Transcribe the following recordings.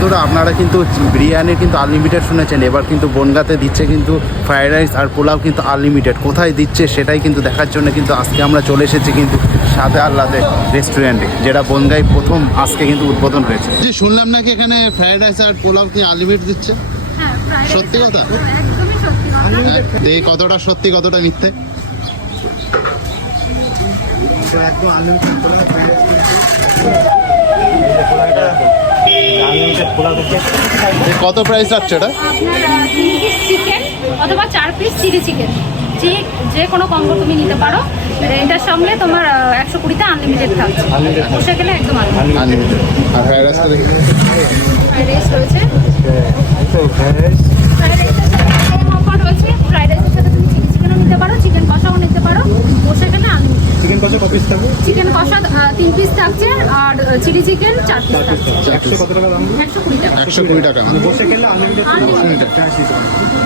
বন্ধুরা আপনারা কিন্তু বিরিয়ানি কিন্তু আনলিমিটেড শুনেছেন। এবার কিন্তু বনগাতে দিচ্ছে কিন্তু ফ্রাইড রাইস আর পোলাও কিন্তু আনলিমিটেড কোথায় দিচ্ছে সেটাই কিন্তু দেখার জন্য কিন্তু আজকে আমরা চলে এসেছি কিন্তু সাদে আল্লাদে রেস্টুরেন্টে যেটা বনগাই প্রথম আজকে কিন্তু উদ্বোধন হয়েছে। যে শুনলাম নাকি এখানে ফ্রাইড রাইস আর পোলাও কি আনলিমিটেড দিচ্ছে? হ্যাঁ সত্যি কথা? একদমই সত্যি কথা। দেখি কতটা সত্যি কতটা মিথ্যে? একদম আনলিমিটেড কত প্রাইস রাখছে এটা? তিন পিস চিকেন অথবা চার পিস চিলি চিকেন যে যে কোনো কম্বো তুমি নিতে পারো। এটার সঙ্গে তোমার একশো কুড়িতে আনলিমিটেড থাকছে। বসে গেলে একদম আনলিমিটেড আর রাইস রয়েছে তো ফ্রাইড রাইস ফ্রাইড রাইসের সাথে সেম অফার রয়েছে ফ্রাইড রাইসের সাথে তুমি চিলি চিকেনও নিতে পারো চিকেন কষাও নিতে পারো বসে গেলে আনলিমিটেড চিকেন কষা কপিস থাকবে? চিকেন কষা তিন পিস থাকছে আর চিলি চিকেন চার পিস থাকছে। একশো কত টাকা দাম? একশো কুড়ি টাকা। একশো কুড়ি টাকা। মানে বসে আনলিমিটেড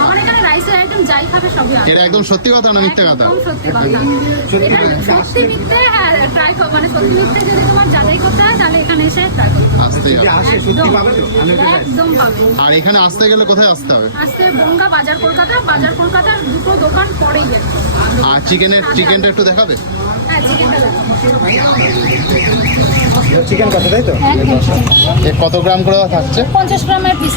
আমার এখানে রাইসের আইটেম যাই খাবে সবই এটা একদম সত্যি কথা না মিথ্যে কথা? একদম সত্যি কথা। সত্যি মিথ্যে হ্যাঁ ট্রাই মানে সত্যি মিথ্যে যদি তোমার যাচাই করতে হয় তাহলে এখানে এসে ট্রাই করতে আসতে একদম। পাবে আর এখানে আসতে গেলে কোথায় আসতে হবে? বনগা বাজার কলকাতা। বাজার কলকাতার দুটো দোকান পরেই আর চিকেনের চিকেনটা একটু দেখাবে? 那今天怎么样的 চিকেন কষা তাই তো? কত গ্রাম করে থাকছে? পঞ্চাশ গ্রামের পিস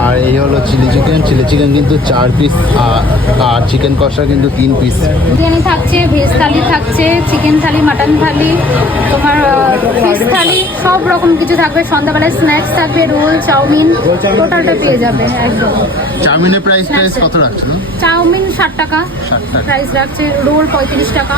আর এই হলো চিলি চিকেন চিলি চিকেন কিন্তু চার পিস আর চিকেন কষা কিন্তু তিন পিস বিরিয়ানি থাকছে ভেজ থালি থাকছে চিকেন থালি মাটন থালি তোমার ফিশ থালি সব রকম কিছু থাকবে। সন্ধ্যাবেলায় স্ন্যাক্স থাকবে রোল চাউমিন টোটালটা পেয়ে যাবে। একদম। চাউমিনের প্রাইস প্রাইস কত রাখছে না চাউমিন ষাট টাকা। ষাট টাকা। প্রাইস রাখছে রোল পঁয়ত্রিশ টাকা।